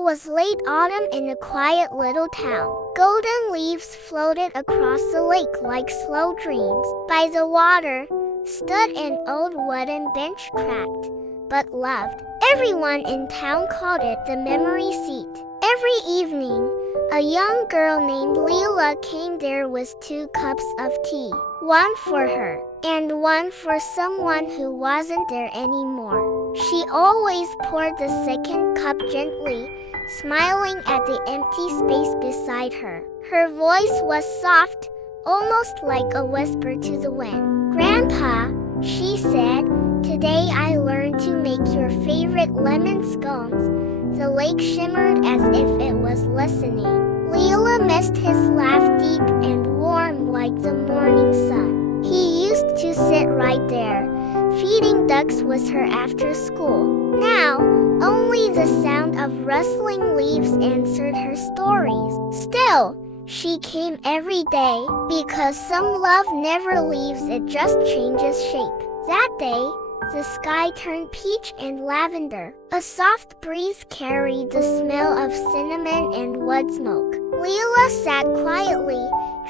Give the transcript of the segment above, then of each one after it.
It was late autumn in a quiet little town. Golden leaves floated across the lake like slow dreams. By the water stood an old wooden bench, cracked but loved. Everyone in town called it the memory seat. Every evening, a young girl named Leela came there with 2 cups of tea, one for her and one for someone who wasn't there anymore. She always poured the second cup gently, smiling at the empty space beside her. Her voice was soft, almost like a whisper to the wind. "Grandpa," she said, "today I learned to make your favorite lemon scones." The lake shimmered as if it was listening. Leela missed his laugh, deep and warm like the morning sun. He used to sit right there, feeding ducks with her after school. Now, only the sound of rustling leaves answered her stories. Still, she came every day, because some love never leaves, it just changes shape. That day, the sky turned peach and lavender. A soft breeze carried the smell of cinnamon and wood smoke. Leela sat quietly,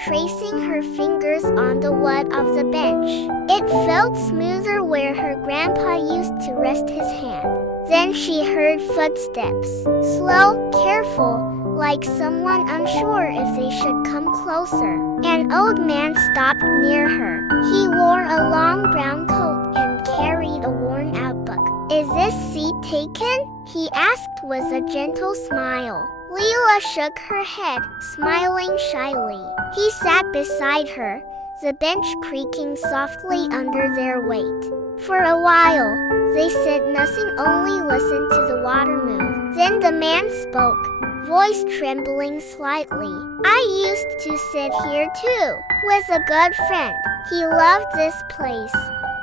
tracing her fingers on the wood of the bench. It felt smoother where her grandpa used to rest his hand. Then she heard footsteps, slow, careful, like someone unsure if they should come closer. An old man stopped near her. He wore a long brown coat and carried a worn-out book. "Is this seat taken?" he asked with a gentle smile. Leela shook her head, smiling shyly. He sat beside her, the bench creaking softly under their weight. For a while, they said nothing, only listened to the water move. Then the man spoke, voice trembling slightly. "I used to sit here too, with a good friend. He loved this place."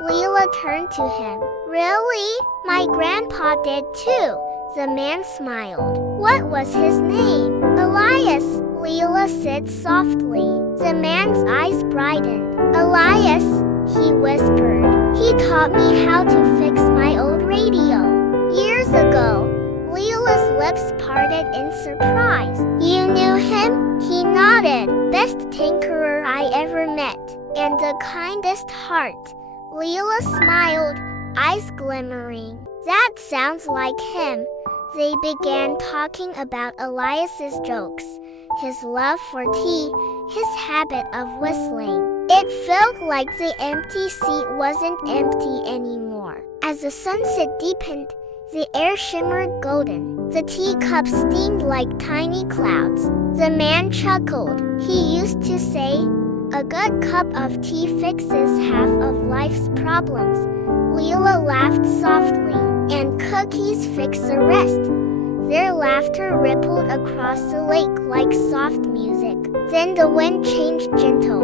Leela turned to him. "Really? My grandpa did too." The man smiled. "What was his name?" "Elias," Leela said softly. The man's eyes brightened. "Elias," he whispered. "He taught me how to fix my old radio years ago." Leela's lips parted in surprise. "You knew him?" He nodded. "Best tinkerer I ever met, and the kindest heart." Leela smiled, eyes glimmering. "That sounds like him." They began talking about Elias's jokes, his love for tea, his habit of whistling. It felt like the empty seat wasn't empty anymore. As the sunset deepened, the air shimmered golden. The teacups steamed like tiny clouds. The man chuckled. He used to say, "A good cup of tea fixes half of life's problems." Leela laughed softly. "And cookies fix the rest." Their laughter rippled across the lake like soft music. Then the wind changed, gentle,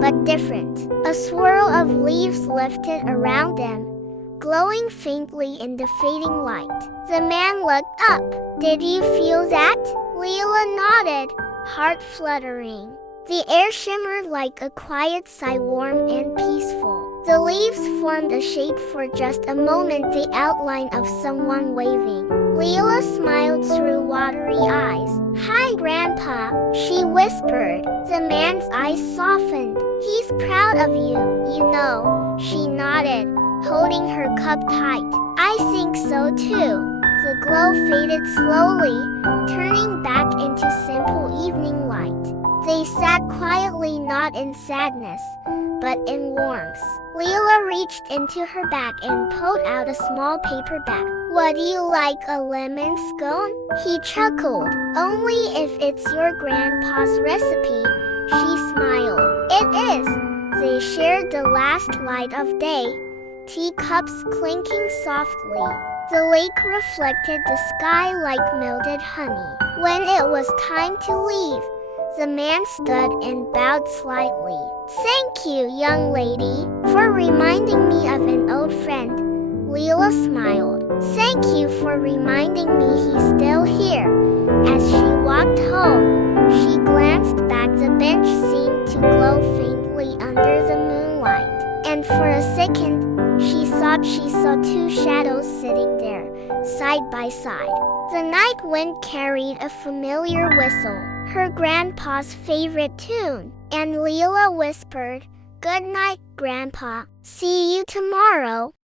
but different. A swirl of leaves lifted around them, glowing faintly in the fading light. The man looked up. "Did you feel that?" Leela nodded, heart fluttering. The air shimmered like a quiet sigh, warm and peaceful. The leaves formed a shape for just a moment, the outline of someone waving. Leela smiled through watery eyes. "Hi, Grandpa," she whispered. The man's eyes softened. "He's proud of you, you know." She nodded, holding her cup tight. "I think so too." The glow faded slowly, turning back into simple evening light. They sat quietly, not in sadness, but in warmth. Leela reached into her bag and pulled out a small paper bag. "Would you like a lemon scone?" He chuckled. "Only if it's your grandpa's recipe." She smiled. "It is." They shared the last light of day, teacups clinking softly. The lake reflected the sky like melted honey. When it was time to leave, the man stood and bowed slightly. "Thank you, young lady, for reminding me of an old friend." Leela smiled. "Thank you for reminding me he's still here." As she walked home, she glanced back. The bench seemed to glow faintly under the moonlight. And for a second, she thought she saw 2 shadows sitting there, side by side. The night wind carried a familiar whistle, her grandpa's favorite tune, and Leela whispered, "Good night, Grandpa. See you tomorrow."